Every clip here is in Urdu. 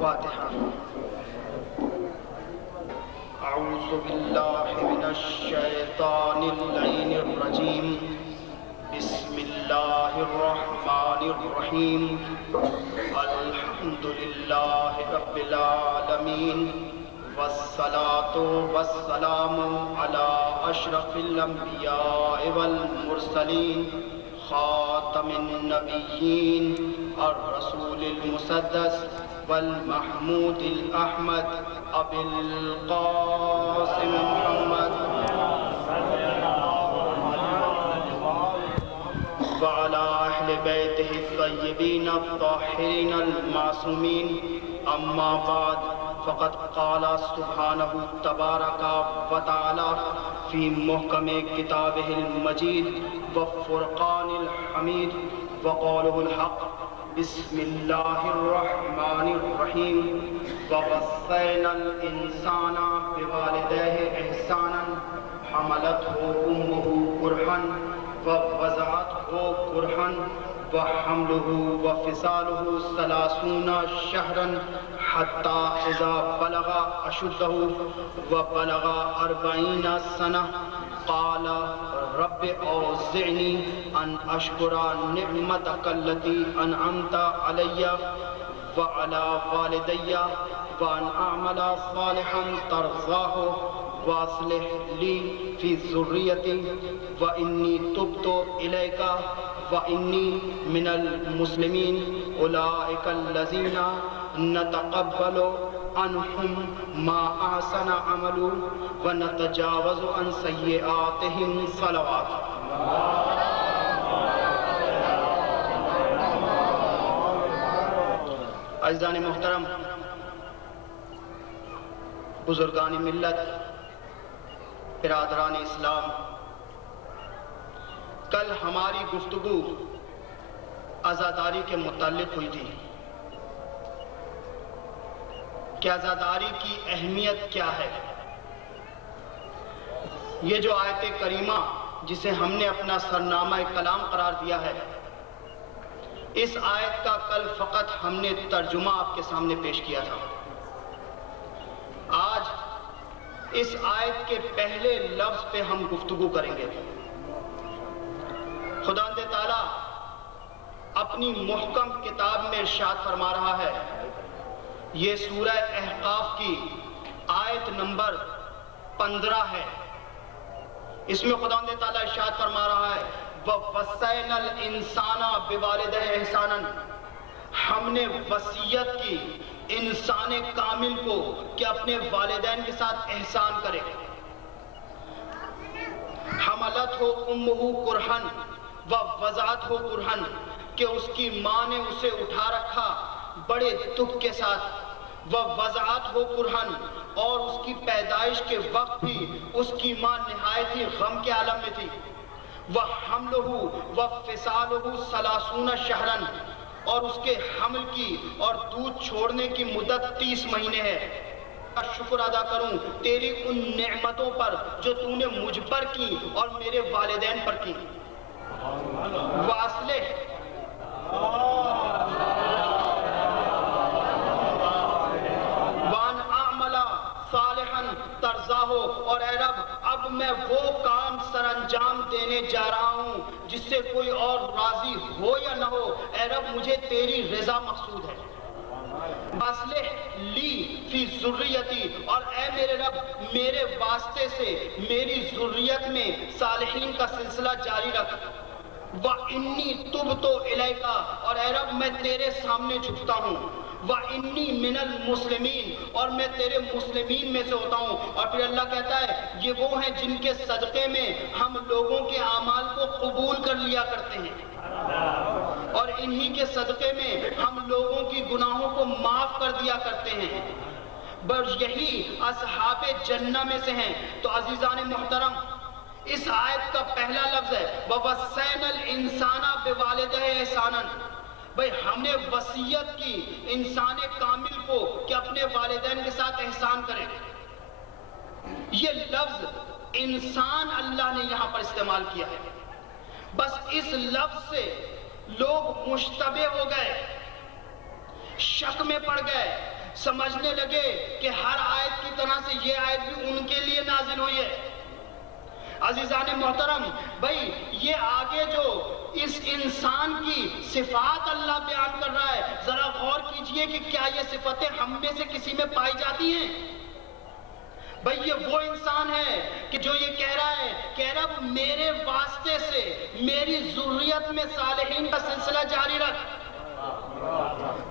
فاتحہ۔ اعوذ باللہ من الشیطان اللعین الرجیم، بسم اللہ الرحمن الرحیم، الحمد للہ رب العالمین، والصلاة والسلام علی اشرف الانبیاء والمرسلین، خاتم النبیین، الرسول المسدس والمحمود الاحمد، ابی القاسم محمد وعلى اہل بیتہ الطیبین الطاہرین المعصومین، اما بعد فقد قال سبحانہ تبارک و تعالی فی محکم کتابہ المجید وفرقان الحمید وقولہ الحق، بسم اللہ الرحمن الرحیم، ووصینا الانسان بوالدیہ احسانا حملتہ امہ کرہا ووضعتہ کرہا وحملہ وفصالہ 30 شہرا حتی اذا بلغ اشدہ وبلغ 40 سنہ قال رب اوزعنی ان اشکر نعمتک التی انعمت علی وعلی والدی وان اعمل صالحا ترضاہ واصلح لی فی ذریتی وانی تبت الیک وانی من المسلمین اولئک الذین نتقبل عنہم ما احسن عملوا ونتجاوز عن سیئاتہم صلوات۔ عزیزان محترم، بزرگان ملت، برادران اسلام، کل ہماری گفتگو عزاداری کے متعلق ہوئی تھی کہ عزاداری کی اہمیت کیا ہے۔ یہ جو آیت کریمہ جسے ہم نے اپنا سرنامہ کلام قرار دیا ہے، اس آیت کا کل فقط ہم نے ترجمہ آپ کے سامنے پیش کیا تھا۔ آج اس آیت کے پہلے لفظ پہ ہم گفتگو کریں گے۔ خداوند تعالیٰ اپنی محکم کتاب میں ارشاد فرما رہا ہے، یہ سورہ احقاف کی آیت نمبر 15 ہے۔ اس میں خداوند تعالیٰ ارشاد فرما رہا ہے وَوَصَّيْنَا الْإِنسَانَ بِوَالِدَيْهِ إِحْسَانًا، ہم نے وصیت کی انسان کامل کو کہ اپنے والدین کے ساتھ احسان کرے۔ حملتہ امہ کرہا ووضعتہ کرہا، کہ اس کی ماں نے اسے اٹھا رکھا بڑے دکھ کے ساتھ، ووضعتہ کرہا، اور اس کی پیدائش کے وقت بھی اس کی ماں نہایت ہی غم کے عالم میں تھی، وحملہ وفصالہ 30 شہرا، اور اس کے حمل کی اور دودھ چھوڑنے کی مدت 30 مہینے ہے۔ شکر ادا کروں تیری ان نعمتوں پر جو تو نے مجھ پر کی اور میرے والدین پر کی۔ واصلح وان اعمل صالحا ترضاہ، اور اے رب اب میں وہ کام سر انجام دینے جا رہا ہوں جس سے کوئی اور راضی ہو یا نہ ہو، اے رب مجھے تیری رضا مقصود ہے۔ واصلح لی فی ذریتی، اور اے میرے رب میرے واسطے سے میری ذریت میں صالحین کا سلسلہ جاری رکھ۔ وَإِنِّي تُبْتُ إِلَيْكَ، اور اے رب میں تیرے سامنے جھکتا ہوں۔ وَإِنِّي مِنَ الْمُسْلِمِينَ، اور میں تیرے مسلمین میں سے ہوتا ہوں۔ اور پھر اللہ کہتا ہے یہ وہ ہیں جن کے صدقے میں ہم لوگوں کے اعمال کو قبول کر لیا کرتے ہیں، اور انہی کے صدقے میں ہم لوگوں کی گناہوں کو معاف کر دیا کرتے ہیں، بس یہی اصحاب جنہ میں سے ہیں۔ تو عزیزان محترم، اس آیت کا پہلا لفظ ہے وَوَصَّيْنَا الْإِنسَانَ بِوَالِدَيْهِ إِحْسَانًا، بھئی ہم نے وصیت کی انسان کامل کو کہ اپنے والدین کے ساتھ احسان کرے۔ یہ لفظ انسان اللہ نے یہاں پر استعمال کیا ہے، بس اس لفظ سے لوگ مشتبہ ہو گئے، شک میں پڑ گئے، سمجھنے لگے کہ ہر آیت کی طرح سے یہ آیت بھی ان کے لیے نازل ہوئی ہے۔ عزیزان محترم، بھائی یہ آگے جو اس انسان کی صفات اللہ بیان کر رہا ہے، ذرا غور کیجئے کہ کیا یہ صفتیں ہم میں سے کسی میں پائی جاتی ہیں؟ بھائی یہ وہ انسان ہے کہ جو یہ کہہ رہا ہے کہ رب میرے واسطے سے میری ذریت میں صالحین کا سلسلہ جاری رکھ۔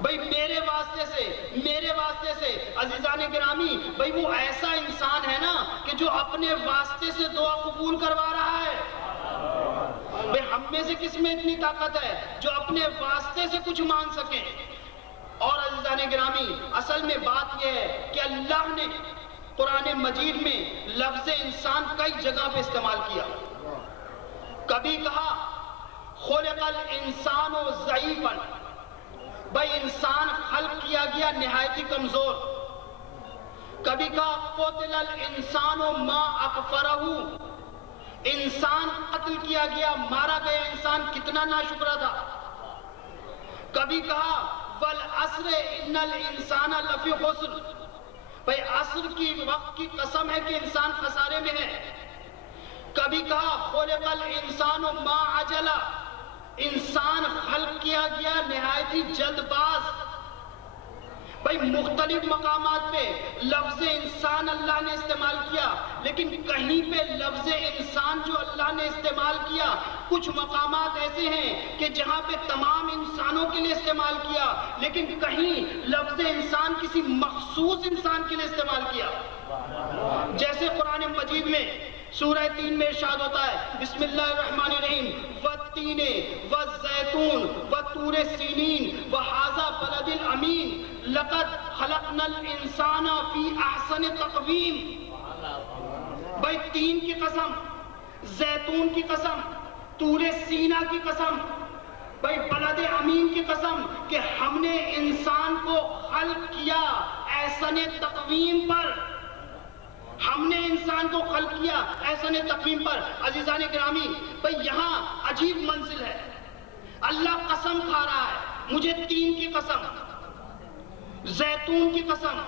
بھئی میرے واسطے سے عزیزان گرامی، بھئی وہ ایسا انسان ہے نا کہ جو اپنے واسطے سے دعا قبول کروا رہا ہے۔ بھئی ہم میں سے کس میں اتنی طاقت ہے جو اپنے واسطے سے کچھ مانگ سکیں؟ اور عزیزان گرامی، اصل میں بات یہ ہے کہ اللہ نے قرآن مجید میں لفظ انسان کئی جگہ پہ استعمال کیا۔ کبھی کہا خلق الانسان ضعیفا، بھئی انسان خلق کیا گیا نہایت ہی کمزور۔ کبھی کہا قتل الانسان ما اکفرہ، انسان قتل کیا گیا، مارا گیا انسان کتنا ناشکرا تھا۔ کبھی کہا والعصر ان الانسان لفی خسر، بھئی عصر کی وقت کی قسم ہے کہ انسان خسارے میں ہے۔ کبھی کہا خلق الانسان ما عجلہ، انسان خلق کیا گیا نہایت ہی جلد باز۔ بھئی مختلف مقامات پہ لفظ انسان اللہ نے استعمال کیا، لیکن کہیں پہ لفظ انسان جو اللہ نے استعمال کیا، کچھ مقامات ایسے ہیں کہ جہاں پہ تمام انسانوں کے لیے استعمال کیا، لیکن کہیں لفظ انسان کسی مخصوص انسان کے لیے استعمال کیا۔ جیسے قرآن مجید میں سورہ 3 میں ارشاد ہوتا ہے بسم اللہ الرحمن الرحیم والتین والزیتون والطور سینین وہذا بلد الامین لقد خلقنا الانسان فی احسن تقویم۔ بھئی تین کی قسم، زیتون کی قسم، طور سینا کی قسم، بھئی بلد امین کی قسم کہ ہم نے انسان کو خلق کیا احسن تقویم پر، ہم نے انسان کو خلق کیا احسن تقویم پر۔ عزیزان گرامی، بھئی یہاں عجیب منزل ہے، اللہ قسم کھا رہا ہے، مجھے تین کی قسم، زیتون کی قسم،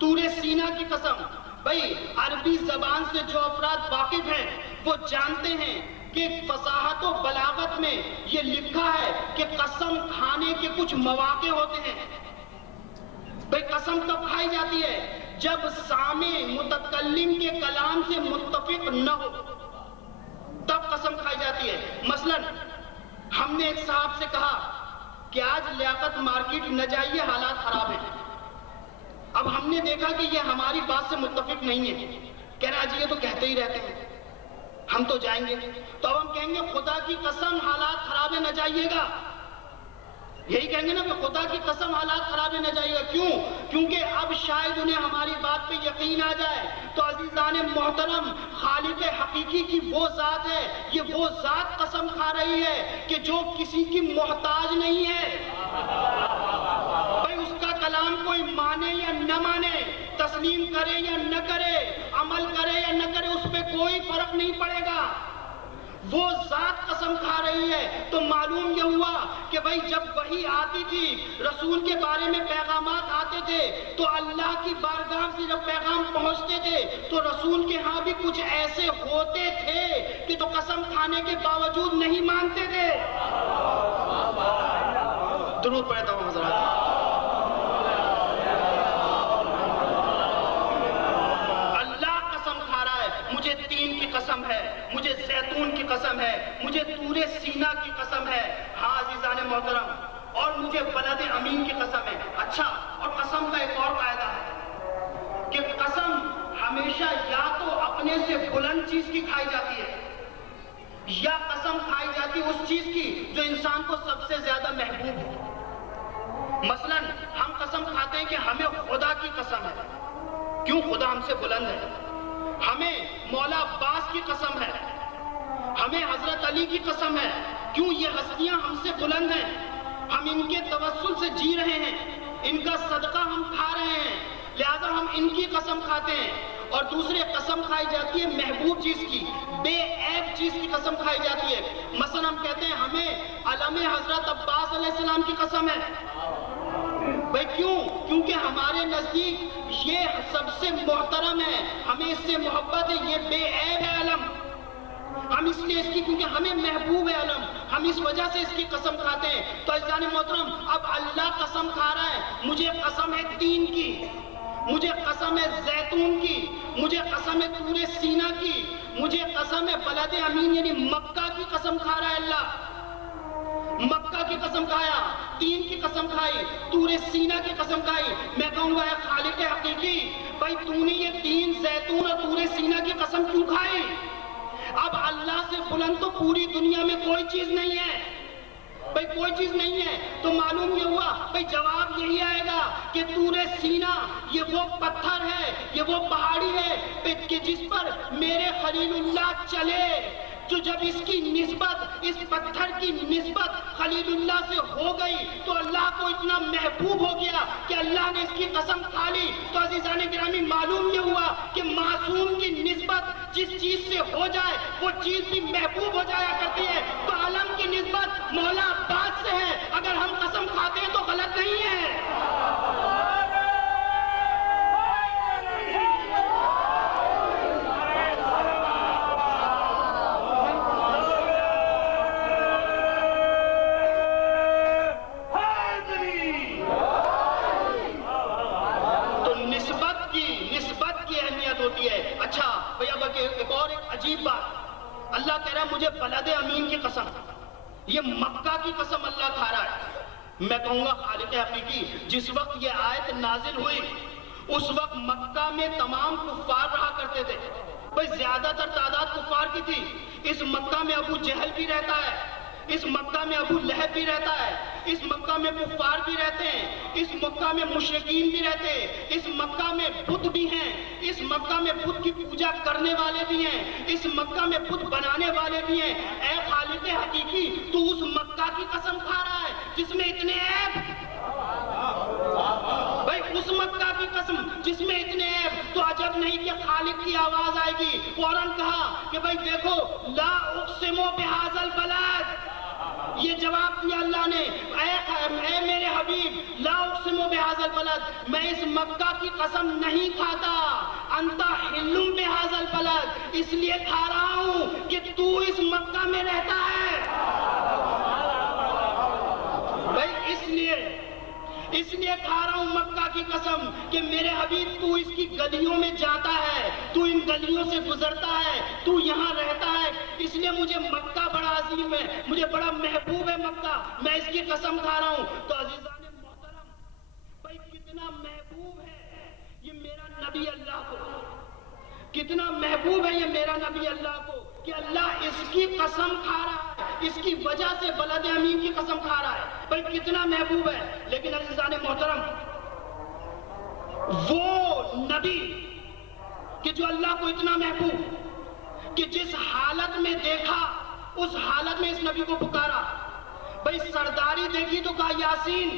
طور سینا کی قسم۔ بھئی عربی زبان سے جو افراد واقف ہیں وہ جانتے ہیں کہ فصاحت و بلاغت میں یہ لکھا ہے کہ قسم کھانے کے کچھ مواقع ہوتے ہیں۔ بھئی قسم کب کھائی جاتی ہے؟ جب سامع متکلم کے کلام سے متفق نہ ہو تب قسم کھائی جاتی ہے۔ مثلا ہم نے ایک صاحب سے کہا کہ آج لیاقت مارکیٹ نہ جائیے، حالات خراب ہیں۔ اب ہم نے دیکھا کہ یہ ہماری بات سے متفق نہیں ہے، کہہ رہا جی یہ تو کہتے ہی رہتے ہیں، ہم تو جائیں گے۔ تو اب ہم کہیں گے خدا کی قسم حالات خراب ہے نہ جائیے گا، یہی کہیں گے نا کہ خدا کی قسم حالات خراب ہے نہ جائیے گا۔ کیوں؟ کیونکہ اب شاید انہیں ہماری بات پہ یقین آ جائے۔ تو عزیزان محترم، خالق حقیقی کی وہ ذات ہے، یہ وہ ذات قسم کھا رہی ہے کہ جو کسی کی محتاج نہیں ہے۔ بھئی اس کا کلام کوئی مانے یا نہ مانے، تسلیم کرے یا نہ کرے، عمل کرے یا نہ کرے، اس پہ کوئی فرق نہیں پڑے گا، وہ ذات قسم کھا رہی ہے۔ تو معلوم یہ ہوا کہ بھئی جب وحی آتی تھی، رسول کے بارے میں پیغامات آتے تھے، تو اللہ کی بارگاہ سے جب پیغام پہنچتے تھے تو رسول کے ہاں بھی کچھ ایسے ہوتے تھے کہ تو قسم کھانے کے باوجود نہیں مانتے تھے۔ درود پڑھتا ہوں حضرات۔ مجھے تین کی قسم ہے، مجھے زیتون کی قسم ہے، مجھے طور سینا کی قسم ہے، ہاں عزیزان محترم، اور مجھے بلد امین کی قسم ہے۔ اچھا، اور قسم کا ایک اور قاعدہ ہے کہ قسم ہمیشہ یا تو اپنے سے بلند چیز کی کھائی جاتی ہے یا قسم کھائی جاتی ہے اس چیز کی جو انسان کو سب سے زیادہ محبوب ہو۔ مثلا ہم قسم کھاتے ہیں کہ ہمیں خدا کی قسم ہے، کیوں؟ خدا ہم سے بلند ہے۔ ہمیں مولا عباس کی قسم ہے، ہمیں حضرت علی کی قسم ہے، کیوں؟ یہ ہستیاں ہم سے بلند ہیں، ہم ان کے توسل سے جی رہے ہیں، ان کا صدقہ ہم کھا رہے ہیں، لہذا ہم ان کی قسم کھاتے ہیں۔ اور دوسرے قسم کھائی جاتی ہے محبوب چیز کی، بے عیب چیز کی قسم کھائی جاتی ہے۔ مثلا ہم کہتے ہیں ہمیں علم حضرت عباس علیہ السلام کی قسم ہے، بھئی کیوں؟ کیونکہ ہمارے نزدیک یہ سب سے محترم ہے، ہمیں اس سے محبت ہے، یہ بے عیب ہے علم، ہم اس لیے اس کی کیونکہ ہمیں محبوب ہے علم، ہم اس وجہ سے اس کی قسم کھاتے ہیں۔ تو عزیزان محترم، اب اللہ قسم کھا رہا ہے، مجھے قسم ہے تین کی، مجھے قسم ہے زیتون کی، مجھے قسم ہے طور سینا کی، مجھے قسم ہے بلد امین یعنی مکہ کی قسم کھا رہا ہے اللہ، مکہ کی قسم کھایا، تین کی قسم کھائی، طور سینا کی قسم کھائی۔ میں کہوں گا اے خالق حقیقی، بھائی تو نے یہ تین زیتون اور طور سینا کی قسم کیوں کھائی؟ اب اللہ سے بلند تو پوری دنیا میں کوئی چیز نہیں ہے، بھئی کوئی چیز نہیں ہے، تو معلوم یہ ہوا، بھئی جواب یہی آئے گا کہ طور سینا یہ وہ پتھر ہے، یہ وہ پہاڑی ہے کہ جس پر میرے خلیل اللہ چلے، جو جب اس کی نسبت، اس پتھر کی نسبت خلیل اللہ سے ہو گئی تو اللہ کو اتنا محبوب ہو گیا کہ اللہ نے اس کی قسم کھا لی۔ تو عزیزان گرامی معلوم یہ ہوا کہ معصوم کی نسبت جس چیز سے ہو جائے وہ چیز بھی محبوب ہو جایا کرتی ہے۔ تو علم کی نسبت مولا عباس سے ہے، اگر ہم قسم کھاتے ہیں تو غلط نہیں ہے۔ اچھا بھئی اب ایک اور عجیب بات، اللہ کہہ رہا ہے مجھے بلد امین کی قسم، یہ مکہ کی قسم اللہ کھا رہا ہے۔ میں کہوں گا خالق حقیقی، جس وقت یہ آیت نازل ہوئی اس وقت مکہ میں تمام کفار رہا کرتے تھے، بھئی زیادہ تر تعداد کفار کی تھی۔ اس مکہ میں ابو جہل بھی رہتا ہے، اس مکہ میں ابو لہب بھی رہتا ہے، اس مکہ میں کفار بھی رہتے ہیں، اس مکہ میں مشرکین بھی رہتے ہیں، اس مکہ میں بت بھی ہیں، اس مکہ میں بت کی پوجا کرنے والے بھی ہیں، اس مکہ میں بت بنانے والے بھی ہیں۔ اے خالق حقیقی، تو اس مکہ کی قسم کھا رہا ہے جس میں اتنے عیب، بھئی اس مکہ کی قسم جس میں اتنے عیب، تو عجب نہیں کہ خالق کی آواز آئے گی۔ فوراً کہا کہ بھئی دیکھو لا اقسم بہذا البلد، یہ جواب دیا اللہ نے، اے میرے حبیب لا اقسم بہذا البلد، میں اس مکہ کی قسم نہیں کھاتا، انت حل بہذا البلد، اس لیے کھا رہا ہوں کہ تو اس مکہ میں رہتا ہے۔ بھئی اس لیے کھا رہا ہوں مکہ کی قسم کہ میرے حبیب تو اس کی گلیوں میں جاتا ہے، تو ان گلیوں سے گزرتا ہے، تو یہاں رہتا ہے، اس لیے مجھے مکہ بڑا عظیم ہے، مجھے بڑا محبوب ہے مکہ، میں اس کی قسم کھا رہا ہوں۔ تو عزیزان محترم، بھائی کتنا محبوب ہے یہ میرا نبی اللہ کو، کتنا محبوب ہے یہ میرا نبی اللہ کو کہ اللہ اس کی قسم کھا رہا ہے، اس کی وجہ سے بلد امین کی قسم کھا رہا ہے، بھئی کتنا محبوب ہے۔ لیکن عزیزان محترم، وہ نبی کہ جو اللہ کو اتنا محبوب کہ جس حالت میں دیکھا اس حالت میں اس نبی کو پکارا، بھئی سرداری دیکھی تو کہا یاسین،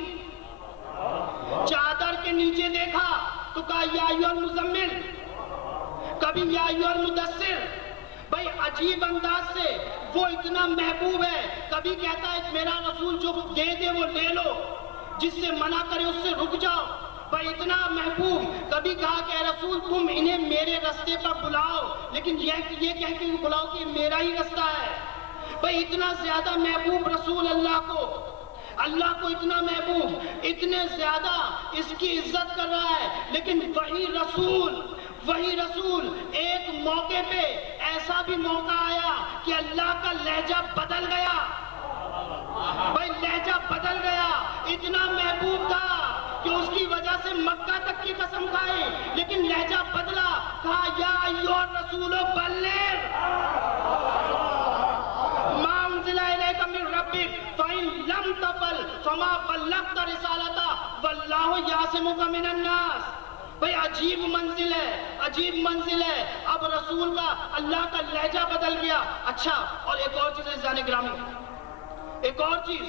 چادر کے نیچے دیکھا تو کہا یا ایھا المزمل، کبھی یا ایھا المدثر، بھئی عجیب انداز سے وہ اتنا محبوب ہے، کبھی کہتا ہے میرا رسول جو دے دے وہ لے لو، جس سے منع کرے اس سے رک جاؤ، بھئی اتنا محبوب، کبھی کہا کہ اے رسول تم انہیں میرے رستے پر بلاؤ، لیکن یہ کہہ کے بلاؤ کہ میرا ہی رستہ ہے، بھئی اتنا زیادہ محبوب رسول اللہ کو، اللہ کو اتنا محبوب، اتنے زیادہ اس کی عزت کر رہا ہے، لیکن وہی رسول ایک موقع پہ ایسا بھی موقع آیا کہ اللہ کا لہجہ بدل گیا، بھئی لہجہ بدل گیا، اتنا محبوب تھا کہ اس کی وجہ سے مکہ تک کی قسم کھائی، لیکن لہجہ بدلا، کہا یا ایھا الرسول بلغ ما انزل الیک من ربک فإن لم تفعل فما بلغت رسالتہ واللہ یعصمک من الناس۔ بھئی عجیب منزل ہے، اب رسول کا اللہ کا لہجہ بدل گیا۔ اچھا اور ایک اور چیز عزیزان گرامی، ایک اور چیز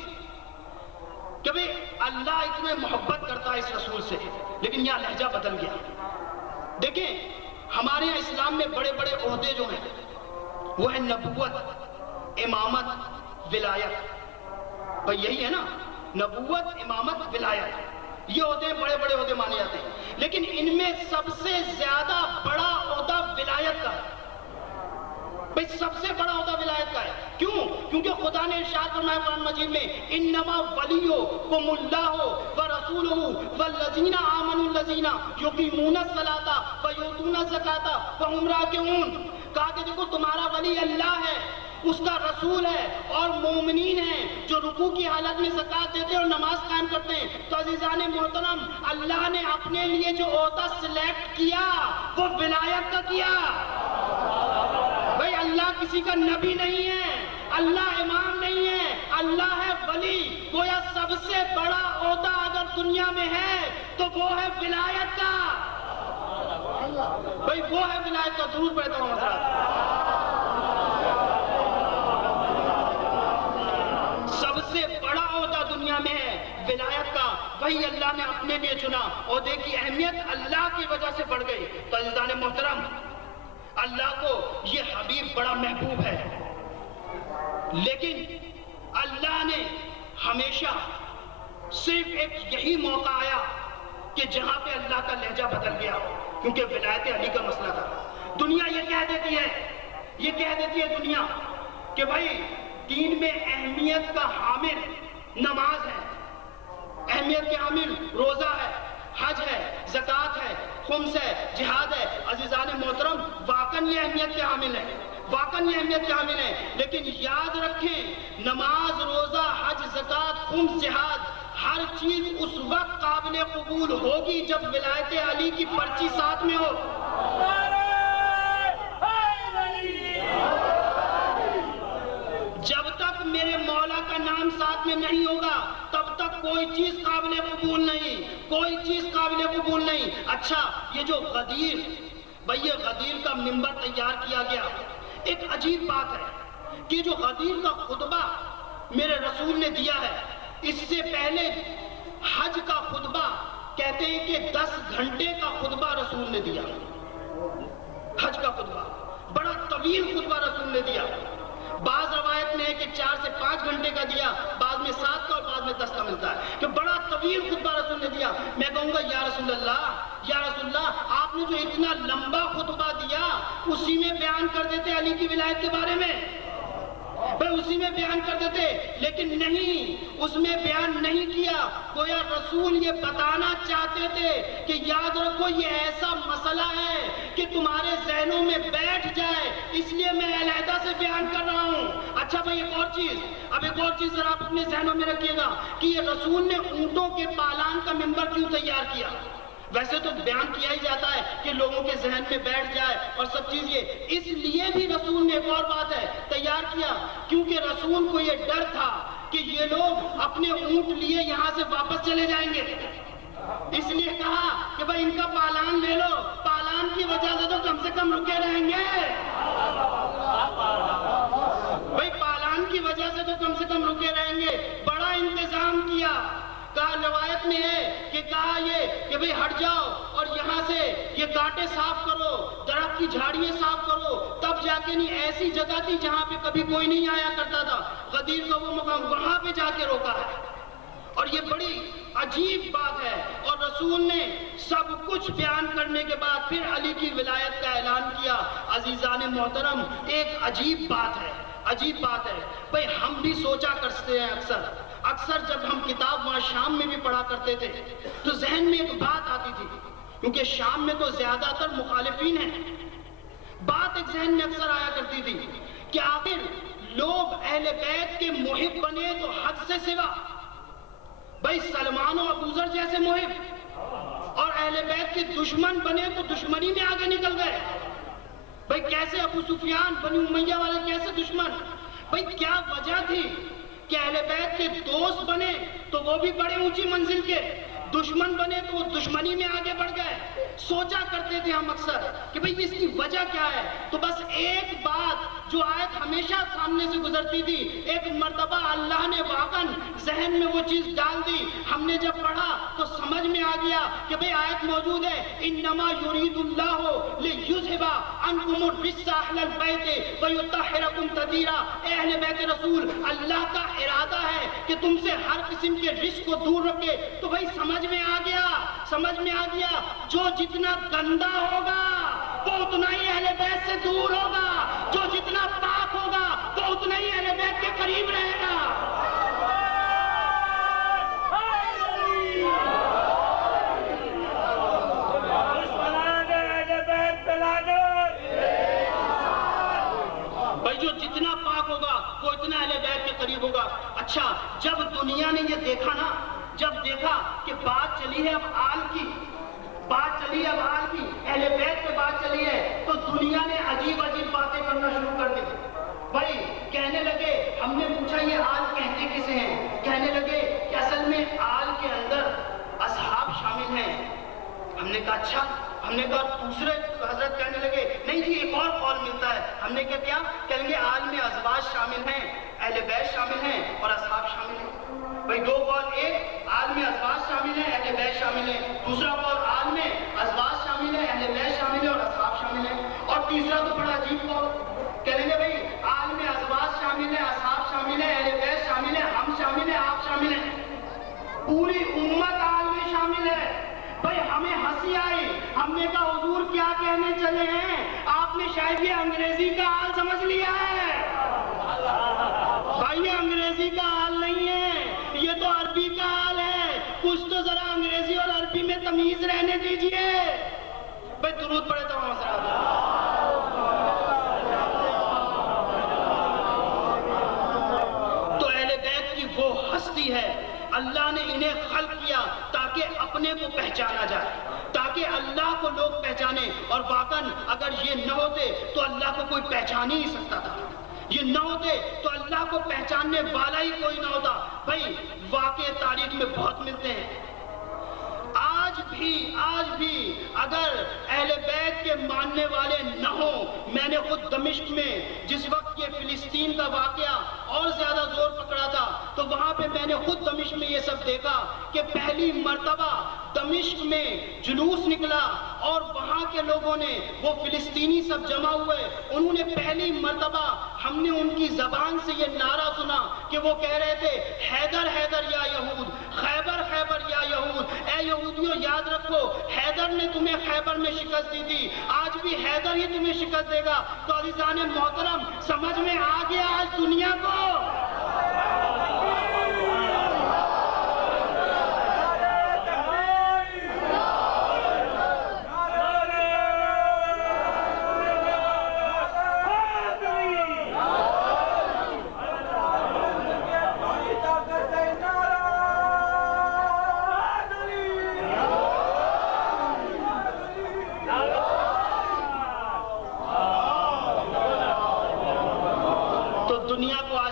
کہ بھئی اللہ اتنے محبت کرتا ہے اس رسول سے، لیکن یہاں لہجہ بدل گیا۔ دیکھیں ہمارے یہاں اسلام میں بڑے بڑے عہدے جو ہیں وہ ہے نبوت، امامت، ولایت، بھئی یہی ہے نا، نبوت، امامت، ولایت۔ یہ عہدے بڑے بڑے عہدے مانے جاتے ہیں، لیکن ان میں سب سے زیادہ بڑا عہدہ ولایت کا ہے۔ بھئی سب سے بڑا عہدہ ولایت کا ہے، کیوں؟ کیونکہ خدا نے ارشاد فرمایا قرآن مجید میں انما ولیکم اللہ ورسولہ والذین آمنوا الذین یقیمون الصلاۃ ویؤتون الزکاۃ وہم راکعون۔ کہا کہ دیکھو تمہارا ولی اللہ ہے، اس کا رسول ہے، اور مومنین ہیں جو رکوع کی حالت میں زکوٰۃ دیتے ہیں اور نماز قائم کرتے ہیں۔ تو عزیزان محترم، اللہ نے اپنے لیے جو عہدہ سلیکٹ کیا وہ ولایت کا کیا۔ بھئی اللہ کسی کا نبی نہیں ہے، اللہ امام نہیں ہے، اللہ ہے ولی۔ گویا سب سے بڑا عہدہ اگر دنیا میں ہے تو وہ ہے ولایت کا۔ بھئی وہ ہے ولایت کا۔ ضرور پڑھتا ہوں حضرات۔ سب سے بڑا عہدہ دنیا میں ہے ولایت کا، وہی اللہ نے اپنے لیے چنا۔ عہدے کی اہمیت اللہ کی وجہ سے بڑھ گئی۔ تو عزیزان محترم، اللہ کو یہ حبیب بڑا محبوب ہے، لیکن اللہ نے ہمیشہ صرف ایک یہی موقع آیا کہ جہاں پہ اللہ کا لہجہ بدل گیا، کیونکہ ولایت علی کا مسئلہ تھا۔ دنیا یہ کہہ دیتی ہے دنیا کہ بھائی دین میں اہمیت کا حامل نماز ہے، اہمیت کے حامل روزہ ہے، حج ہے، زکوٰۃ ہے، خمس ہے، جہاد ہے۔ عزیزان محترم، واقعاً یہ اہمیت کے حامل ہے، واقعاً یہ اہمیت کے حامل ہے، لیکن یاد رکھیں نماز، روزہ، حج، زکوٰۃ، خمس، جہاد، ہر چیز اس وقت قابل قبول ہوگی جب ولایت علی کی پرچی ساتھ میں ہو۔ جب تک میرے مولا کا نام ساتھ میں نہیں ہوگا تب تک کوئی چیز قابل قبول نہیں، کوئی چیز قابل قبول نہیں۔ اچھا، یہ جو غدیر، بھئی یہ غدیر کا منبر تیار کیا گیا، ایک عجیب بات ہے کہ جو غدیر کا خطبہ میرے رسول نے دیا ہے، اس سے پہلے حج کا خطبہ کہتے ہیں کہ 10 گھنٹے کا خطبہ رسول نے دیا۔ حج کا خطبہ بڑا طویل خطبہ رسول نے دیا۔ بعض روایت میں ہے کہ 4 سے 5 گھنٹے کا دیا، بعض میں 7 کا اور بعض میں 10 کا ملتا ہے، کہ بڑا طویل خطبہ رسول نے دیا۔ میں کہوں گا یا رسول اللہ، آپ نے جو اتنا لمبا خطبہ دیا اسی میں بیان کر دیتے علی کی ولایت کے بارے میں، بھئی اسی میں بیان کر دیتے، لیکن نہیں، اس میں بیان نہیں کیا۔ گویا رسول یہ بتانا چاہتے تھے کہ یاد رکھو یہ ایسا مسئلہ ہے کہ تمہارے ذہنوں میں بیٹھ جائے، اس لیے میں علیحدہ سے بیان کر رہا ہوں۔ اچھا بھئی ایک اور چیز ذرا آپ اپنے ذہنوں میں رکھیے گا کہ یہ رسول نے اونٹوں کے پالان کا منبر کیوں تیار کیا؟ ویسے تو بیان کیا ہی جاتا ہے کہ لوگوں کے ذہن میں بیٹھ جائے اور سب چیز، یہ اس لیے بھی رسول نے ایک اور بات ہے تیار کیا، کیونکہ رسول کو یہ ڈر تھا کہ یہ لوگ اپنے اونٹ لیے یہاں سے واپس چلے جائیں گے، اس لیے کہا کہ بھائی ان کا پالان لے لو، پالان کی وجہ سے تو کم سے کم رکے رہیں گے، بھائی پالان کی وجہ سے تو کم سے کم رکے رہیں گے۔ بڑا انتظام کیا، کہا روایت میں ہے کہ کہا یہ کہ بھئی ہٹ جاؤ اور یہاں سے یہ کانٹے صاف کرو، درخت کی جھاڑیاں صاف کرو، تب جا کے نہیں، ایسی جگہ تھی جہاں پہ کبھی کوئی نہیں آیا کرتا تھا، غدیر کا وہ مقام، وہاں پہ جا کے روکا ہے، اور یہ بڑی عجیب بات ہے۔ اور رسول نے سب کچھ بیان کرنے کے بعد پھر علی کی ولایت کا اعلان کیا۔ عزیزان محترم، ایک عجیب بات ہے بھئی ہم بھی سوچا کرتے ہیں اکثر جب ہم کتاب وہاں شام میں بھی پڑھا کرتے تھے تو ذہن میں ایک بات آتی تھی، کیونکہ شام میں تو زیادہ تر مخالفین ہیں، بات ایک ذہن میں اکثر آیا کرتی تھی کہ آخر لوگ اہل بیت کے محب بنے تو حد سے سوا، بھئی سلمان و ابوذر جیسے محب، اور اہل بیت کے دشمن بنے تو دشمنی میں آگے نکل گئے، بھئی کیسے ابو سفیان بنی امیہ والے کیسے دشمن، بھئی کیا وجہ تھی کہ اہل بیت کے دوست بنے تو وہ بھی بڑے اونچی منزل کے، دشمن بنے تو وہ دشمنی میں آگے بڑھ گئے۔ سوچا کرتے تھے ہم اکثر کہ بھئی اس کی وجہ کیا ہے، تو بس ایک بات جو آیت ہمیشہ سامنے سے گزرتی تھی، ایک مرتبہ اللہ نے واقعاً ذہن میں وہ چیز ڈال دی، ہم نے جب پڑھا تو سمجھ میں آ گیا کہ بھئی آیت موجود ہے انما یرید اللہ لیذھب عنکم الرجس اہل البیت ویطہرکم تطہیرا. اے اہل بیت رسول، اللہ کا ارادہ ہے کہ تم سے ہر قسم کے رجس کو دور رکھے. تو بھائی سمجھ میں آ گیا جو جتنا گندا ہوگا وہ اتنا ہی اہل بیت سے دور ہوگا، جو جتنا پاک ہوگا وہ اتنا ہی اہل بیت کے قریب رہے گا. بھائی جو جتنا پاک ہوگا وہ اتنا اہل بیت کے قریب ہوگا. اچھا، جب دنیا نے یہ دیکھا نا، جب دیکھا کہ بات چلی ہے اب آل کی، اہل بیت پہ بات چلی ہے، تو دنیا نے عجیب باتیں کرنا شروع کر دی. بھائی کہنے لگے، ہم نے پوچھا یہ آل کہتے کسے ہیں؟ کہنے لگے کہ اصل میں آل کے اندر اصحاب شامل ہیں. ہم نے کہا اچھا. ہم نے کہا دوسرے حضرت کہنے لگے نہیں جی ایک اور قول ملتا ہے. ہم نے کیا کہیں گے آل میں ازواج شامل ہیں، اہل بیت شامل ہیں اور اصحاب شامل ہیں. بھئی دو قول، ایک آل میں ازواج شامل ہیں، اہل بیت شامل ہیں. دوسرا قول آل میں ازواج شامل ہیں، اہل بیت شامل ہیں اور اصحاب شامل ہیں. اور تیسرا تو بڑا عجیب قول، کہیں گے بھئی آل میں ازواج شامل ہیں، اصحاب شامل ہیں، اہل بیت شامل ہیں، ہم شامل ہیں، آپ شامل ہیں، پوری امت آل میں شامل ہے. بھئی ہمیں ہنسی آئی. ہم نے کہا حضور کیا کہنے چلے ہیں؟ آپ نے شاید یہ انگریزی کا حال سمجھ لیا ہے. بھائی یہ انگریزی کا حال نہیں ہے، یہ تو عربی کا حال ہے. کچھ تو ذرا انگریزی اور عربی میں تمیز رہنے دیجئے. بھئی درود پڑھے تو تو اہل بیت کی وہ ہستی ہے، اللہ نے انہیں خلق کیا تاکہ اپنے کو پہچانا جائے، تاکہ اللہ کو لوگ پہچانے. اور واقعاً اگر یہ نہ ہوتے تو اللہ کو کوئی پہچان ہی نہیں سکتا تھا. یہ نہ ہوتے تو اللہ کو پہچاننے والا ہی کوئی نہ ہوتا. بھائی واقع تاریخ میں بہت ملتے ہیں. آج بھی اگر اہل بیت کے ماننے والے نہ ہوں، میں نے خود دمشق میں جس وقت یہ فلسطین کا واقعہ اور زیادہ زور پکڑا تھا تو وہاں پہ میں نے خود دمشق میں یہ سب دیکھا کہ پہلی مرتبہ دمشق میں جلوس نکلا اور وہاں کے لوگوں نے، وہ فلسطینی سب جمع ہوئے، انہوں نے پہلی مرتبہ ہم نے ان کی زبان سے یہ نعرہ سنا کہ وہ کہہ رہے تھے حیدر حیدر یا یہود، خیبر خیبر یا یہود. اے یہودیوں یاد رکھو حیدر نے تمہیں خیبر میں شکست دی تھی، آج بھی حیدر ہی تمہیں شکست دے گا. تو عزیزان محترم سمجھ میں آ گیا آج دنیا کو؟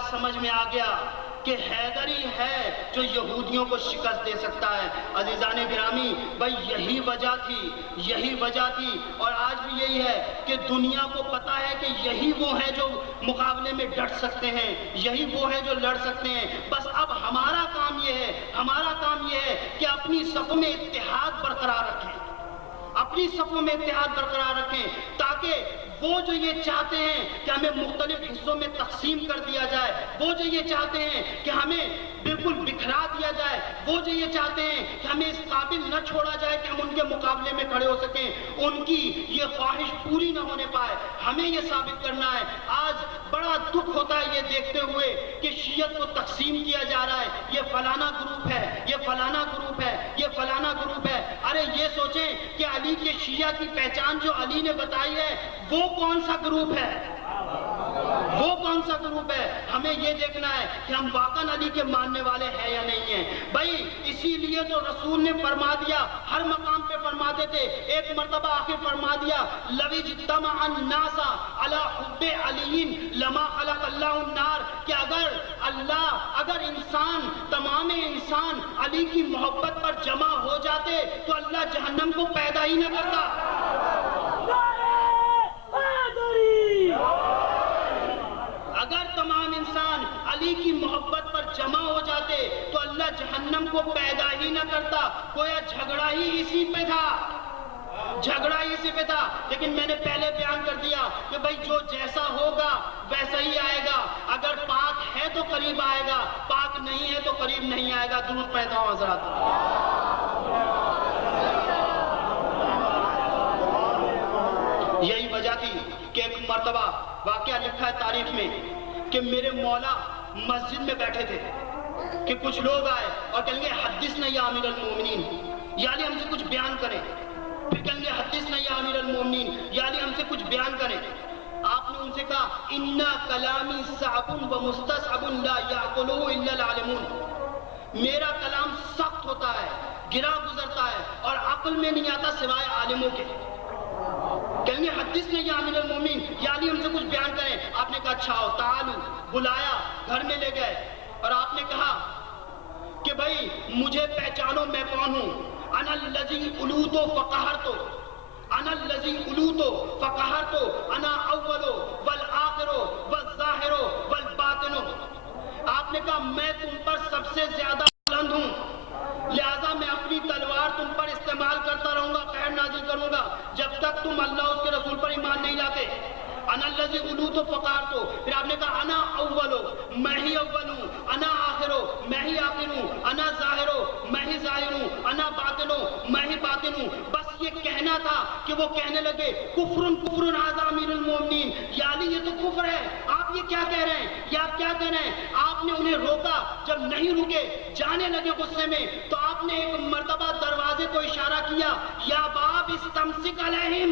سمجھ میں آ گیا کہ حیدر ہی ہے جو یہودیوں کو شکست دے سکتا ہے. عزیزان گرامی بھائی یہی وجہ تھی اور آج بھی یہی ہے کہ دنیا کو پتا ہے کہ یہی وہ ہیں جو مقابلے میں ڈٹ سکتے ہیں، یہی وہ ہیں جو لڑ سکتے ہیں. بس اب ہمارا کام یہ ہے کہ اپنی صفوں میں اتحاد برقرار رکھیں، تاکہ وہ جو یہ چاہتے ہیں کہ ہمیں مختلف حصوں میں تقسیم کر دیا جائے، وہ جو یہ چاہتے ہیں کہ ہمیں بالکل بکھرا دیا جائے، وہ جو یہ چاہتے ہیں کہ ہمیں اس قابل نہ چھوڑا جائے کہ ہم ان کے مقابلے میں کھڑے ہو سکیں، ان کی یہ خواہش پوری نہ ہونے پائے. ہمیں یہ ثابت کرنا ہے. آج بڑا دکھ ہوتا ہے یہ دیکھتے ہوئے کہ شیعت کو تقسیم کیا جا رہا ہے، یہ فلانا گروپ ہے، یہ فلانا گروپ ہے، یہ فلانا گروپ ہے. ارے یہ سوچیں کہ علی کے شیعہ کی پہچان جو علی نے بتائی ہے وہ کون سا گروپ ہے؟ ہمیں یہ دیکھنا ہے کہ ہم واقعاً علی کے ماننے والے ہیں یا نہیں ہیں. بھائی اسی لیے تو رسول نے فرما دیا، ہر مقام پہ فرماتے تھے، ایک مرتبہ آخر فرما دیا لَوِ اجْتَمَعَ النَّاسَ عَلَى حُبِّ عَلِيٍّ لَمَا خَلَقَ اللَّهُ النَّارَ، کہ اگر تمام انسان علی کی محبت پر جمع ہو جاتے تو اللہ جہنم کو پیدا ہی نہ کرتا. اگر تمام انسان علی کی محبت پر جمع ہو جاتے تو اللہ جہنم کو پیدا ہی نہ کرتا. گویا جھگڑا ہی اسی پہ تھا. جھگڑا اسی پہ تھا، لیکن میں نے پہلے بیان کر دیا کہ بھائی جو جیسا ہوگا ویسا ہی آئے گا. اگر پاک ہے تو قریب آئے گا، پاک نہیں ہے تو قریب نہیں آئے گا. درود پڑھتا ہوں حضرات. یہی وجہ تھی کہ ایک مرتبہ واقعہ لکھا ہے تاریخ میں کہ میرے مولا مسجد میں بیٹھے تھے کہ کچھ لوگ آئے اور کہیں گے حدثنا یا امیر المومنین، یا علی ہم سے کچھ بیان کریں. پھر کہیں گے حدثنا یا امیر المومنین، یا علی ہم سے کچھ بیان کریں. آپ نے ان سے کہا انا کلامی صعب و مستصعب لا یعقلہ الا العالمون، میرا کلام سخت ہوتا ہے، گرا گزرتا ہے اور عقل میں نہیں آتا سوائے عالموں کے. کہیں گے حدثنا یا امیر المومنین، یا علی ہم سے کچھ بیان کریں. آپ نے کہا اچھا آؤ، تعالو، بلایا، گھر میں لے گئے اور آپ نے کہا کہ بھائی مجھے پہچانو میں کون ہوں. انا الذی علوت فقہرت، انا الذی علوت فقہرت، انا اول والآخر والظاہر والباطن. آپ نے کہا میں تم پر سب سے زیادہ بلند ہوں، لہذا میں اپنی تلوار تم پر استعمال کرتا رہوں گا، قہر نازل کروں گا جب تک تم اللہ اس کے رسول پر ایمان نہیں لاتے. انا الذی علوت فقہرت. پھر آپ نے کہا انا اول، میں ہی اول ہوں، انا آخر، میں ہی آخر ہوں، انا ظاہر، میں ہی ظاہر ہوں، انا باطن، میں ہی باطن ہوں. بس یہ کہنا تھا کہ وہ کہنے لگے کفر کفر ھذا امیر المومنین، یا علی یہ تو کفر ہے، آپ یہ کیا کہہ رہے ہیں، یہ آپ کیا کہہ رہے ہیں. آپ نے انہیں روکا، جب نہیں رکے جانے لگے غصے میں تو آپ نے ایک مرتبہ دروازے کو اشارہ کیا، یا باب استمسک علیہم،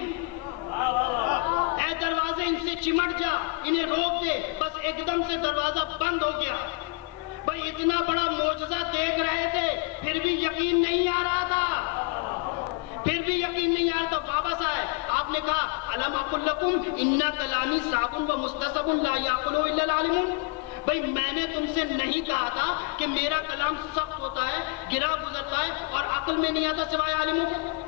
اے دروازے ان سے چمٹ جا، انہیں روک دے. بس ایک دم سے دروازہ بند ہو گیا. بھئی اتنا بڑا معجزہ دیکھ رہے تھے پھر بھی یقین نہیں آ رہا تھا، پھر بھی یقین نہیں آ رہا تھا. واپس آئے، آپ نے کہا الم اقل لکم ان کلامی صعب و مستصعب لا یعقلہ الا العالمون. بھئی میں نے تم سے نہیں کہا تھا کہ میرا کلام سخت ہوتا ہے، گرا گزرتا ہے اور عقل میں نہیں آتا سوائے عالموں کے.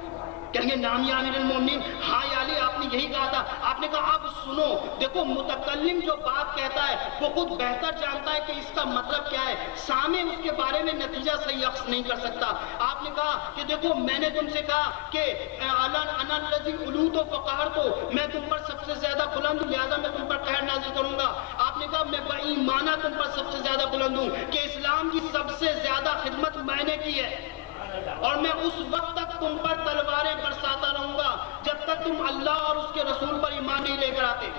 کہیں گے نام یا امیر المومنین، ہاں یا علی آپ نے یہی کہا تھا. آپ نے کہا اب سنو، دیکھو متکلم جو بات کہتا ہے وہ خود بہتر جانتا ہے کہ اس کا مطلب کیا ہے، سامع اس کے بارے میں نتیجہ صحیح اخذ نہیں کر سکتا. آپ نے کہا کہ دیکھو میں نے تم سے کہا کہ انا الذی علوت فقہرت، میں تم پر سب سے زیادہ بلند ہوں لہذا میں تم پر قہر نازل کروں گا. آپ نے کہا میں بایمانہ تم پر سب سے زیادہ بلند ہوں کہ اسلام کی سب سے زیادہ خدمت میں نے کی ہے اور میں اس وقت تک تم پر تلواریں برساتا رہوں گا جب تک تم اللہ اور اس کے رسول پر ایمان نہیں لے کر آتے.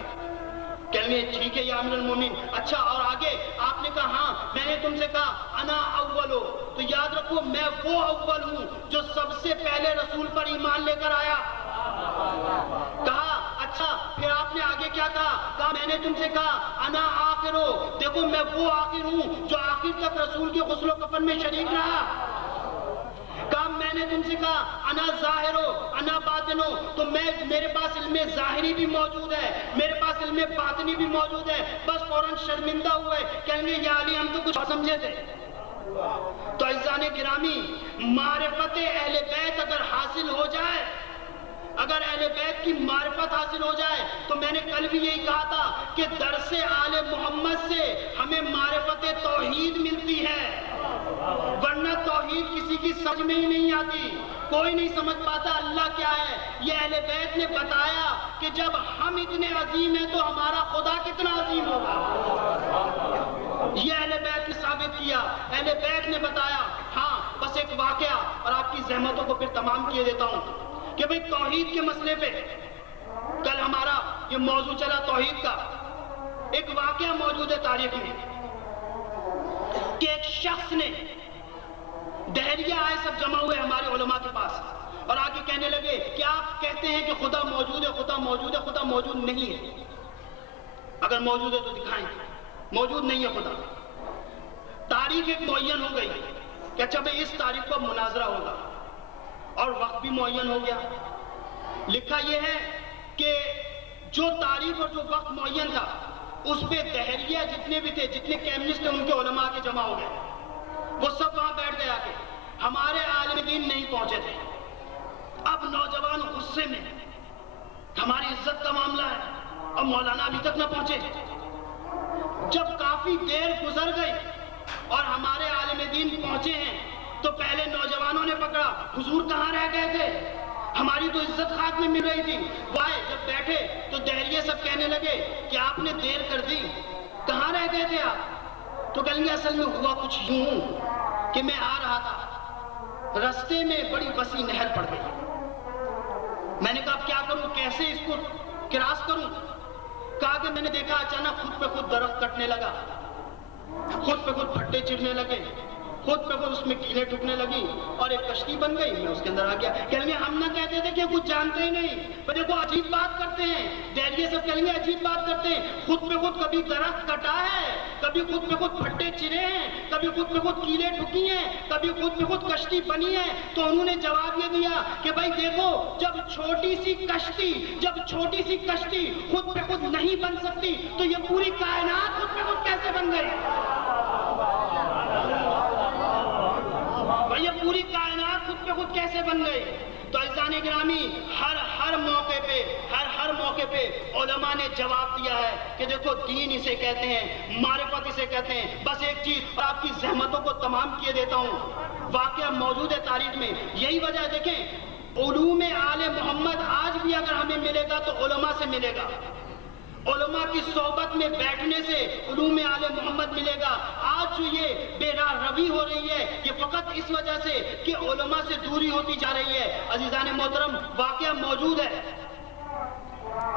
کہنے لگے ٹھیک ہے یا امیر المومنین. اچھا اور آگے؟ آپ نے کہا ہاں میں نے تم سے کہا انا اولو، تو یاد رکھو میں وہ اول ہوں جو سب سے پہلے رسول پر ایمان لے کر آیا. کہا اچھا پھر آپ نے آگے کیا کہا؟ کہا میں نے تم سے کہا انا آخرو، دیکھو میں وہ آخر ہوں جو آخر تک رسول کے غسل و کفن میں شریک رہا. کہا میں نے تم سے کہا انا ظاہرو انا باطنو، تو میرے پاس علم ظاہری بھی موجود ہے، میرے پاس علم باطنی بھی موجود ہے. بس فوراً شرمندہ ہوئے، کہیں گے یا علی ہم تو کچھ سمجھے تھے. تو عزیزان گرامی، معرفت اہل بیت اگر حاصل ہو جائے، اگر اہل بیت کی معرفت حاصل ہو جائے تو میں نے کل بھی یہی کہا تھا کہ درس آل محمد سے ہمیں معرفت توحید ملتی ہے، ورنہ توحید کسی کی سمجھ میں ہی نہیں آتی، کوئی نہیں سمجھ پاتا اللہ کیا ہے. یہ اہل بیت نے بتایا کہ جب ہم اتنے عظیم ہیں تو ہمارا خدا کتنا عظیم ہوگا. یہ اہل بیت نے ثابت کیا، اہل بیت نے بتایا. ہاں بس ایک واقعہ اور آپ کی زحمتوں کو پھر تمام کیے دیتا ہوں کہ بھئی توحید کے مسئلے پہ کل ہمارا یہ موضوع چلا توحید کا. ایک واقعہ موجود ہے تاریخ میں کہ ایک شخص نے، دہریہ آئے سب جمع ہوئے ہمارے علماء کے پاس اور آ کے کہنے لگے کہ آپ کہتے ہیں کہ خدا موجود ہے، خدا موجود ہے، خدا موجود نہیں ہے، اگر موجود ہے تو دکھائیں. موجود نہیں ہے خدا. تاریخ ایک معین ہو گئی کہ اچھا بھئی اس تاریخ کو مناظرہ ہوگا اور وقت بھی معین ہو گیا. لکھا یہ ہے کہ جو تاریخ اور جو وقت معین تھا اس پہ دہریہ جتنے بھی تھے، جتنے کیمنسٹ تھے، ان کے علماء کے جمع ہو گئے. وہ سب وہاں بیٹھ گیا کہ ہمارے عالم دین نہیں پہنچے تھے. اب نوجوان غصے میں، ہماری عزت کا معاملہ ہے اور مولانا ابھی تک نہ پہنچے. جب کافی دیر گزر گئی اور ہمارے عالم دین پہنچے ہیں تو پہلے نوجوانوں نے پکڑا، حضور کہاں رہ گئے تھے؟ ہماری تو عزت خاک میں مل رہی تھی. وہ آئے, جب بیٹھے تو دہریے سب کہنے لگے کہ آپ نے دیر کر دی, کہاں رہ گئے تھے آپ؟ تو کہیں گے اصل میں ہوا کچھ یوں کہ میں آ رہا تھا, رستے میں بڑی وسیع نہر پڑ گئی. میں نے کہا اب کیا کروں, کیسے اس کو کراس کروں؟ کہا کہ میں نے دیکھا اچانک خود پہ خود درخت کٹنے لگا, خود پہ خود پھٹے چڑھنے لگے, خود پہ خود اس میں کیلیں ٹھکنے لگی اور ایک کشتی بن گئی. میں اس کے اندر آ گیا. کہیں گے ہم نہ کہتے تھے کہ کچھ جانتے ہی نہیں, پر دیکھو عجیب بات کرتے ہیں. دہریے سب کہیں گے عجیب بات کرتے ہیں, خود پہ خود کبھی درخت کٹا ہے, کبھی خود پہ خود پھٹے چرے ہیں, کبھی خود پہ خود کیلیں ٹھکی ہیں, کبھی خود پہ خود کشتی بنی ہے. تو انہوں نے جواب یہ دیا کہ بھائی دیکھو, جب چھوٹی سی کشتی خود پہ خود نہیں بن سکتی تو یہ پوری کائنات خود پہ خود کیسے بن گئی؟ بھائی یہ پوری کائنات خود پہ خود کیسے بن گئی؟ تو عزیزان گرامی, ہر موقع پہ علماء نے جواب دیا ہے کہ دیکھو دین اسے کہتے ہیں, معرفت اسے کہتے ہیں. بس ایک چیز اور آپ کی زحمتوں کو تمام کیے دیتا ہوں, واقعہ موجود ہے تاریخ میں. یہی وجہ ہے, دیکھیں علوم آل محمد آج بھی اگر ہمیں ملے گا تو علماء سے ملے گا. علماء کی صحبت میں بیٹھنے سے علوم آل محمد ملے گا. آج جو یہ بے راہ روی ہو رہی ہے یہ فقط اس وجہ سے کہ علماء سے دوری ہوتی جا رہی ہے. عزیزان محترم, واقعہ موجود ہے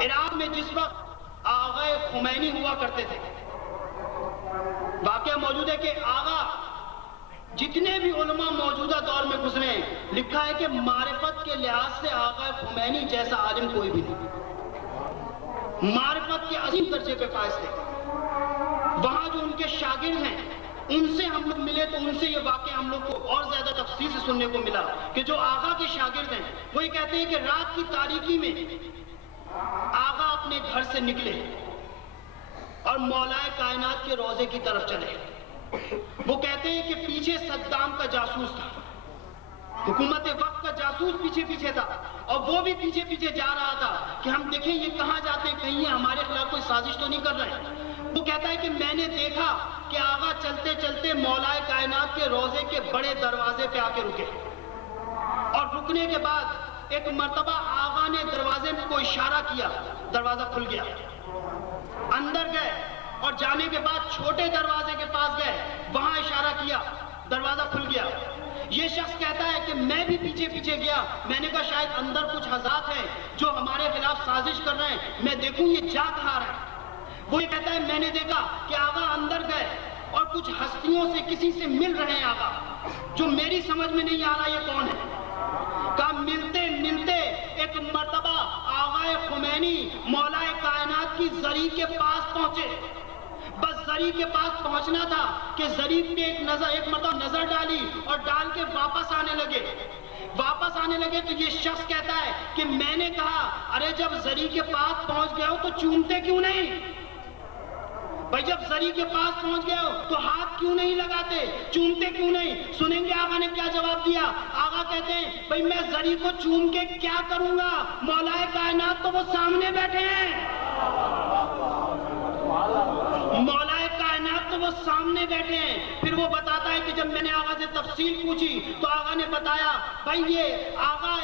عراق میں جس وقت آغا خمینی ہوا کرتے تھے, واقعہ موجود ہے کہ آغا جتنے بھی علماء موجودہ دور میں گزرے ہیں, لکھا ہے کہ معرفت کے لحاظ سے آغا خمینی جیسا عالم کوئی بھی نہیں, معرفت کے عظیم درجے پہ فائز تھے. وہاں جو ان کے شاگرد ہیں ان سے ہم لوگ ملے تو ان سے یہ واقعہ ہم لوگ کو اور زیادہ تفصیل سے سننے کو ملا کہ جو آغا کے شاگرد ہیں وہ یہ کہتے ہیں کہ رات کی تاریکی میں آغا اپنے گھر سے نکلے اور مولا کائنات کے روضے کی طرف چلے. وہ کہتے ہیں کہ پیچھے صدام کا جاسوس تھا, حکومت وقت کا جاسوس پیچھے تھا, اور وہ بھی پیچھے جا رہا تھا کہ ہم دیکھیں یہ کہاں جاتے ہیں, کہیں یہ ہمارے خلاف کوئی سازش تو نہیں کر رہے ہیں. وہ کہتا ہے کہ میں نے دیکھا کہ آغا چلتے چلتے مولا کائنات کے روضے کے بڑے دروازے پہ آ کے رکے, اور رکنے کے بعد ایک مرتبہ آغا نے دروازے کو اشارہ کیا, دروازہ کھل گیا. اندر گئے اور جانے کے بعد چھوٹے دروازے کے پاس گئے, وہاں اشارہ کیا, دروازہ کھل گیا. یہ شخص کہتا ہے کہ میں بھی پیچھے گیا, میں نے کہا شاید اندر کچھ حضرات ہیں جو ہمارے خلاف سازش کر رہے ہیں, میں دیکھوں یہ جا کہاں رہا ہے. وہ یہ کہتا ہے میں نے دیکھا کہ آغا اندر گئے اور کچھ ہستیوں سے کسی سے مل رہے ہیں آغا, جو میری سمجھ میں نہیں آ رہا یہ کون ہے. کہا ملتے ایک مرتبہ آغا خمینی مولا کائنات کی زری کے پاس پہنچے. بس زری کے پاس پہنچنا تھا کہ زری پہ ایک مرتبہ نظر ڈالی اور ڈال کے واپس آنے لگے تو یہ شخص کہتا ہے کہ میں نے کہا ارے جب زری کے پاس پہنچ گئے ہو تو چومتے کیوں نہیں؟ بھائی جب زری کے پاس پہنچ گئے ہو تو ہاتھ کیوں نہیں لگاتے, چومتے کیوں نہیں؟ سنیں گے آغا نے کیا جواب دیا. آغا کہتے ہیں بھائی میں زری کو چوم کے کیا کروں گا, مولا کائنات تو وہ سامنے بیٹھے ہیں, مولا کائنات تو وہ سامنے بیٹھے ہیں. پھر وہ بتاتا ہے کہ جب میں نے آغا سے تفصیل پوچھی تو آغا نے بتایا بھائی یہ آغا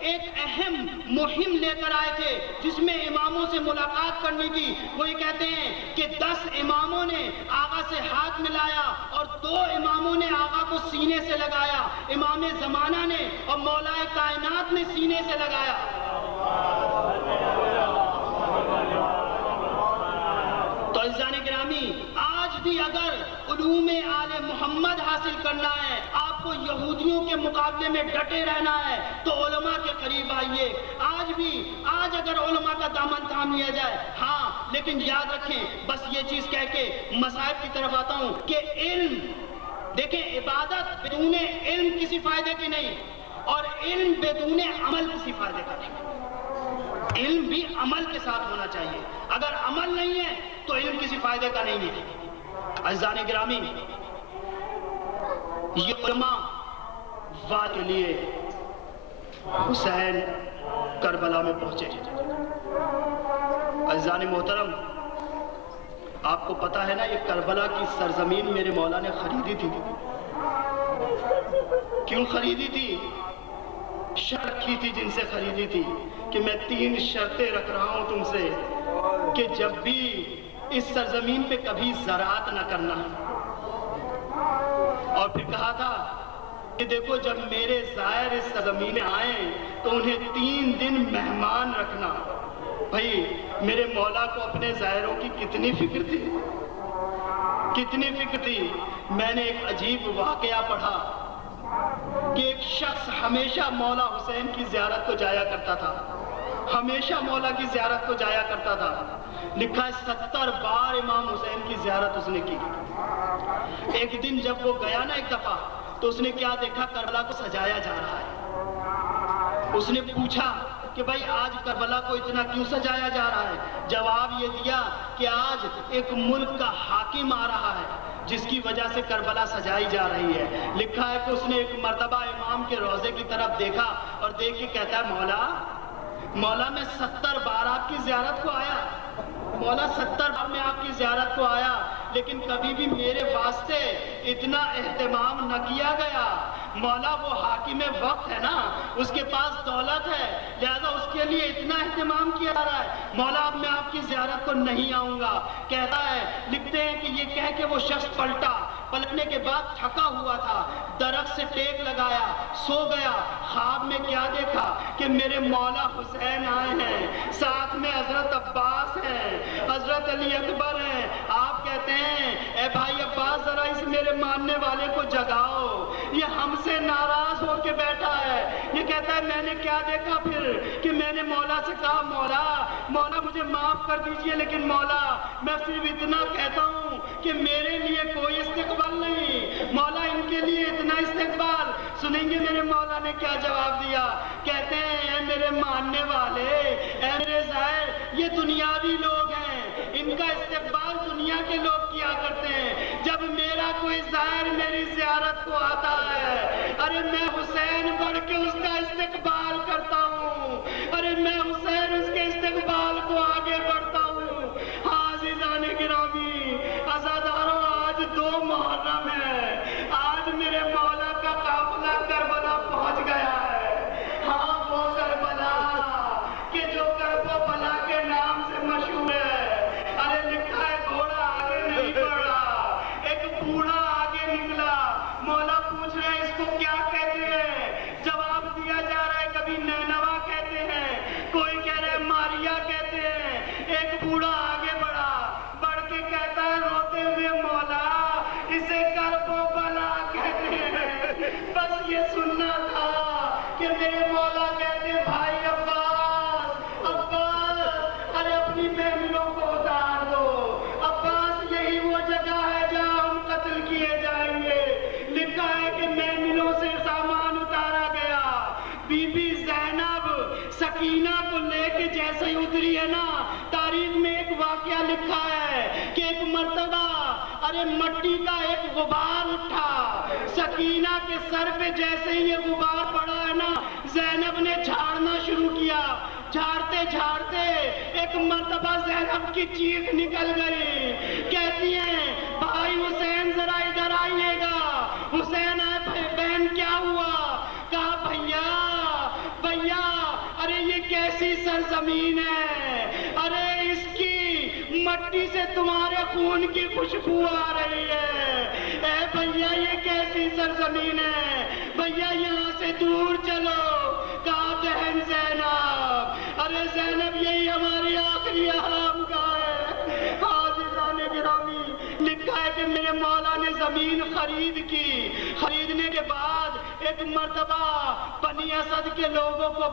ایک اہم مہم لے کر آئے تھے جس میں اماموں سے ملاقات کرنی تھی. وہ یہ کہتے ہیں کہ 10 اماموں نے آغا سے ہاتھ ملایا اور 2 اماموں نے آغا کو سینے سے لگایا, امام زمانہ نے اور مولا کائنات نے سینے سے لگایا. تو عزیزان گرامی, آج بھی اگر علوم آل محمد حاصل کرنا ہے, آپ کو یہودیوں کے مقابلے میں ڈٹے رہنا ہے تو علماء کے قریب آئیے. آج اگر علماء کا دامن تھام لیا جائے, ہاں لیکن یاد رکھیں, بس یہ چیز کہہ کے مصائب کی طرف آتا ہوں کہ علم, دیکھیں عبادت بدون علم کسی فائدے کی نہیں, اور علم بدون عمل کسی فائدے کا نہیں. علم بھی عمل کے ساتھ ہونا چاہیے, اگر عمل نہیں ہے تو علم کسی فائدے کا نہیں ہے. عزیزان گرامی, یہ علماء وعد کے لیے حسین کربلا میں پہنچے. عزیزان محترم, آپ کو پتا ہے نا یہ کربلا کی سرزمین میرے مولا نے خریدی تھی. کیوں خریدی تھی؟ شرط رکھی تھی جن سے خریدی تھی کہ میں 3 شرطیں رکھ رہا ہوں تم سے کہ جب بھی اس سرزمین پہ کبھی زراعت نہ کرنا. اور پھر کہا تھا کہ دیکھو جب میرے زائر اس سرزمین میں آئیں تو انہیں 3 دن مہمان رکھنا. بھائی میرے مولا کو اپنے زائروں کی کتنی فکر تھی، کتنی فکر تھی. میں نے ایک عجیب واقعہ پڑھا کہ ایک شخص ہمیشہ مولا حسین کی زیارت کو جایا کرتا تھا، ہمیشہ مولا کی زیارت کو جایا کرتا تھا. لکھا ہے 70 بار امام حسین کی زیارت اس نے کی. ایک دن جب وہ گیا نا ایک دفعہ تو اس نے کیا دیکھا، کربلا کو سجایا جا رہا ہے. اس نے پوچھا کہ بھائی آج کربلا کو اتنا کیوں سجایا جا رہا ہے؟ جواب یہ دیا کہ آج ایک ملک کا حاکم آ رہا ہے جس کی وجہ سے کربلا سجائی جا رہی ہے. لکھا ہے کہ اس نے ایک مرتبہ امام کے روضے کی طرف دیکھا اور دیکھ کے کہتا ہے مولا میں 70 بار آپ کی زیارت کو آیا، مولا 70 بار میں آپ کی زیارت کو آیا، لیکن کبھی بھی میرے واسطے اتنا اہتمام نہ کیا گیا. مولا وہ حاکم وقت ہے نا، اس کے پاس دولت ہے، لہذا اس کے لیے اتنا اہتمام کیا جا رہا ہے. مولا اب میں آپ کی زیارت کو نہیں آؤں گا. کہتا ہے، لکھتے ہیں کہ یہ کہہ کے وہ شخص پلٹنے کے بعد تھکا ہوا تھا، درخت سے ٹیک لگایا، سو گیا. خواب میں کیا دیکھا کہ میرے مولا حسین آئے ہیں، ساتھ میں حضرت عباس ہیں، حضرت علی اکبر ہیں. آپ کہتے ہیں اے بھائی عباس ذرا اس میرے ماننے والے کو جگاؤ، یہ ہم سے ناراض ہو کے بیٹھا ہے. یہ کہتا ہے میں نے کیا دیکھا پھر کہ میں نے مولا سے کہا مولا مجھے معاف کر دیجئے، لیکن مولا میں صرف اتنا کہتا ہوں کہ میرے لیے کوئی استقبال نہیں، مولا ان کے لیے اتنا استقبال. سنیں گے میرے مولا نے کیا جواب دیا؟ کہتے ہیں اے میرے ماننے والے، اے میرے زائر، یہ دنیاوی لوگ ہیں، ان کا استقبال دنیا کے لوگ کیا کرتے ہیں. جب میرا کوئی زائر میری زیارت کو آتا ہے، ارے میں حسین بڑھ کے اس کا استقبال کرتا ہوں، ارے میں حسین اس کے استقبال کو آگے بڑھتا ہوں. ہاں عزیزان گرامی، عزاداروں، آج 2 محرم ہے، آج میرے مولا کا قافلہ کربلا پہنچ گیا ہے. ہاں وہ کربلا کہ جو کربلا کے نام سے مشہور ہے. ارے لکھا ہے گھوڑا آگے نہیں بڑھا، ایک بوڑھا آگے نکلا. مولا پوچھ رہے ہیں اس کو کیا کہتے ہیں؟ جواب دیا جا رہا ہے کبھی نینوا کہتے ہیں، کوئی کہہ رہے ہیں ماریا کہتے ہیں. ایک بوڑھا آگے بڑھا، بڑھ کے کہتا ہے روتے ہوئے مولا اسے کرب و بلا کہتے ہیں. بس یہ سننا تھا کہ میرے مولا کہتے ہیں بھائی عباس ارے اپنی محملوں کو اتار دو. عباس یہی وہ جگہ ہے جہاں ہم قتل کیے جائیں گے. لکھا ہے کہ محملوں سے سامان اتارا گیا. بی بی زینب سکینہ کو لے کے جیسے ہی اتری ہے نا، تاریخ میں ایک واقعہ لکھا ہے کہ ایک مرتبہ ارے مٹی کا ایک غبار اٹھا، سکینہ کے سر پہ جیسے ہی یہ غبار پڑا ہے نا، زینب نے جھاڑنا شروع کیا. جھاڑتے جھاڑتے ایک مرتبہ زینب کی چیخ نکل گئی، کہتی ہیں بھائی حسین ذرا ادھر آئیے گا. حسین آئے، بہن کیا ہوا؟ کہا بھیا ارے یہ کیسی سرزمین ہے، ارے اس کی مٹی سے تمہارے خون کی خوشبو آ رہی ہے. اے بھیا یہ کیسی سرزمین ہے، بھیا یہاں سے دور چلو. کہا بہن زینب، ارے زینب یہی ہماری آخری آرام گاہ ہے. عزیزان گرامی، لکھا ہے کہ میرے مولا نے زمین خرید کی. خریدنے کے بعد ایک مرتبہ بنی اسد کے لوگوں کو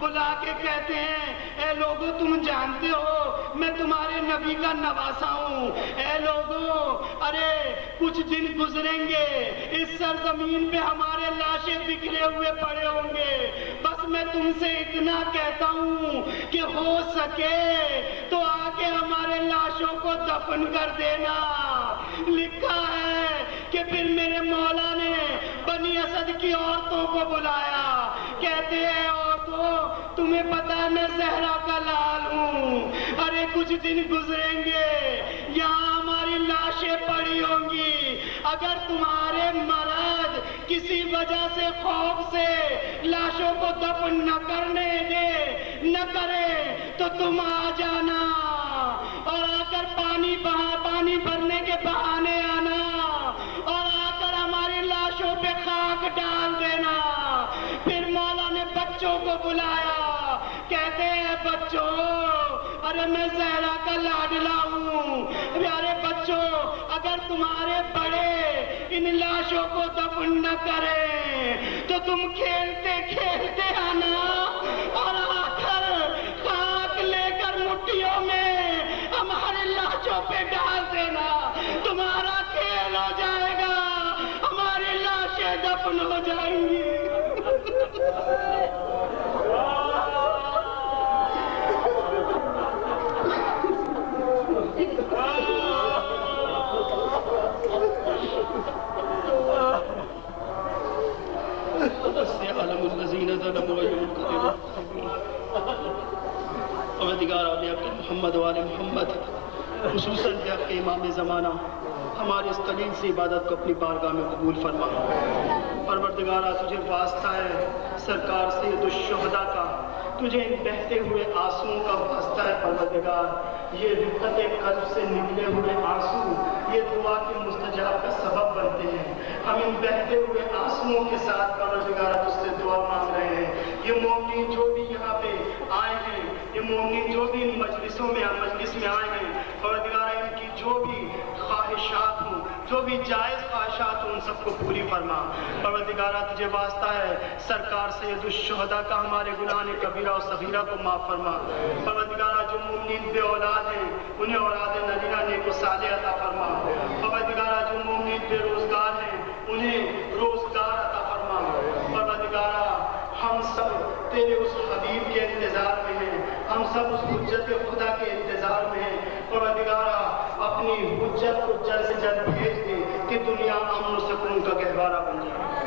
بلا کے کہتے ہیں اے لوگوں تم جانتے ہو میں تمہارے نبی کا نواسا ہوں. اے لوگوں ارے کچھ دن گزریں گے، اس سرزمین پہ ہمارے لاشیں بکھرے ہوئے پڑے ہوں گے. بس میں تم سے اتنا کہتا ہوں کہ ہو سکے تو آ کے ہمارے لاشوں کو دفن کر دینا. لکھا ہے کہ پھر میرے مولا نے بنی اسد کی عورتوں کو بلایا. کہتے ہیں عورتوں دوستو تمہیں پتا ہے میں زہرا کا لال ہوں. ارے کچھ دن گزریں گے یہاں ہماری لاشیں پڑی ہوں گی. اگر تمہارے مرد کسی وجہ سے خوف سے لاشوں کو دفن نہ کرے تو تم آ جانا اور آ کر پانی بھرنے کے بہانے آنا اور آ کر ہماری لاشوں پہ خاک ڈال دینا. پھر مولا نے بچوں کو بلایا. کہتے ہیں بچوں ارے میں زہرا کا لاڈلا ہوں. پیارے بچوں اگر تمہارے بڑے ان لاشوں کو دفن نہ کریں تو تم کھیلتے کھیلتے آنا اور آ کر خاک لے کر مٹھیوں میں ہمارے لاشوں پہ ڈال دینا. تمہارا کھیل ہو جائے گا, ہماری لاشیں دفن ہو جائیں گی. محمد والے محمد خصوصاً کہ امام زمانہ ہمارے اس قلیل سی عبادت کو اپنی بارگاہ میں قبول فرما. پروردگارہ تجھے واسطہ ہے سرکار سید الشہداء کا, تجھے ان بہتے ہوئے آنسوؤں کا واسطہ ہے پروردگار. یہ رقت قلب سے نکلے ہوئے آنسو یہ دعا کے مستجاب کا سبب بنتے ہیں. ہم ان بہتے ہوئے آنسوؤں کے ساتھ پروردگارہ تجھ سے دعا مانگ رہے ہیں. یہ مومنین جو بھی یہاں پہ آئے ہیں, یہ مومنین جو بھی ان مجلس میں آئے ہیں, پروردگارہ ان کی جو بھی خواہشات ہوں, جو بھی جائز خواہشات ہوں, ان سب کو پوری فرما. پروردگارہ تجھے واسطہ ہے سرکار سید الشہداء کا ہمارے گناہ کبیرہ و صغیرہ کو معاف فرما. پروردگارہ جو مومنین بے اولاد ہیں انہیں اولاد نبینا نیک و صالح عطا فرما. پروردگارہ جو مومنین بے روزگار ہیں انہیں روزگار عطا فرما. پروردگارہ ہم سب تیرے اس حبیب کے انتظار میں ہیں, ہم سب اس حجت خدا کے انتظار میں ہیں. پروردگارہ اپنی حجت کو جلد سے جلد بھیج دے کہ دنیا امن و سکون کا گہوارہ بن جائے.